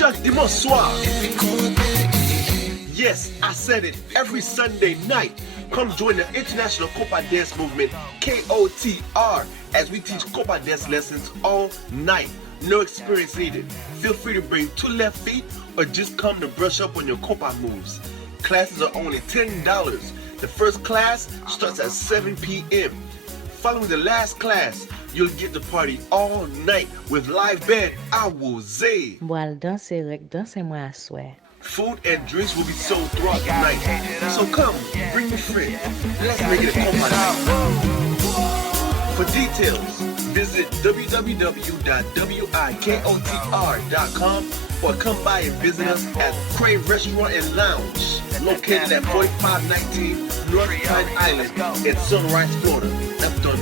chaque dimanche soir. Yes, I said it, every Sunday night. Come join the International Konpa Dance Movement, KOTR, as we teach Konpa dance lessons all night. No experience needed. Feel free to bring 2 left feet or just come to brush up on your Konpa moves. Classes are only $10. The first class starts at 7 p.m. Following the last class, you'll get to party all night with live band Awuze. Boal danser rek danser moi aswe. Food and drinks will be sold throughout the night. So come, bring your friend. Let's make it a Konpa night. For details, visit www.wikotr.com or come by and visit us at Crave Restaurant and Lounge, located at 4519 North Pine Island in Sunrise, Florida. That's done.